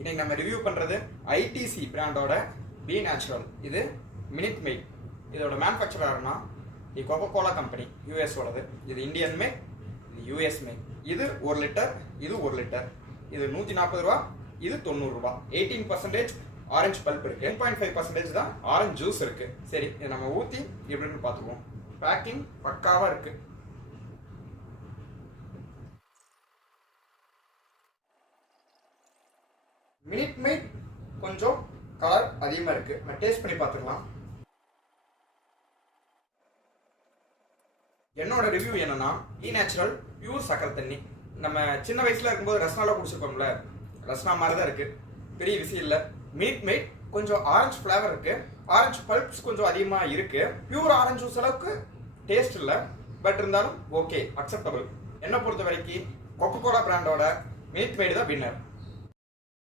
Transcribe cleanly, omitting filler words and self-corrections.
இன்னைக்கு நம்ம ரிவ்யூ பண்றது ஐடிசி பிராண்டோட பி நேச்சுரல். இது மினிட் மெய்ட். இதோட மேனுஃபேக்சரர்னா இது கோகோ கோலா கம்பெனி, யூஎஸோடது. இது இந்தியன் மேக், இது யூஎஸ் மேக். இது 1 லிட்டர், இது 1 லிட்டர். இது 140 ரூபா, இது 90 ரூபா. 18% ஆரஞ்சு பல்ப் இருக்கு, 10.5% தான் ஆரஞ்சு ஜூஸ் இருக்கு. சரி, இதை நம்ம ஊத்தி எப்படின்னு பார்த்துக்குவோம். பேக்கிங் பக்காவா இருக்கு. மினிட் மெய்ட் கொஞ்சம் கலர் அதிகமா இருக்கு. நம்ம டேஸ்ட் பண்ணி பார்த்துக்கலாம். என்னோட ரிவ்யூ என்னன்னா, பி நேச்சுரல் பியூர் சக்கரை தண்ணி. நம்ம சின்ன வயசுல இருக்கும்போது ரஸ்னால குடிச்சிருக்கோம்ல, ரஸ்னா மாதிரி தான் இருக்கு, பெரிய விஷயம் இல்லை. மினிட் மெய்ட் கொஞ்சம் ஆரஞ்சு ஃபிளேவர் இருக்கு, ஆரஞ்சு பல்ப்ஸ் கொஞ்சம் அதிகமா இருக்கு. பியூர் ஆரஞ்சு ஜூஸ் அளவுக்கு டேஸ்ட் இல்லை, பட் இருந்தாலும் ஓகே, அக்செப்டபிள். என்னை பொறுத்த வரைக்கும் கோகோ கோலா பிராண்டோட மினிட் மெய்ட் தான் வின்னர்.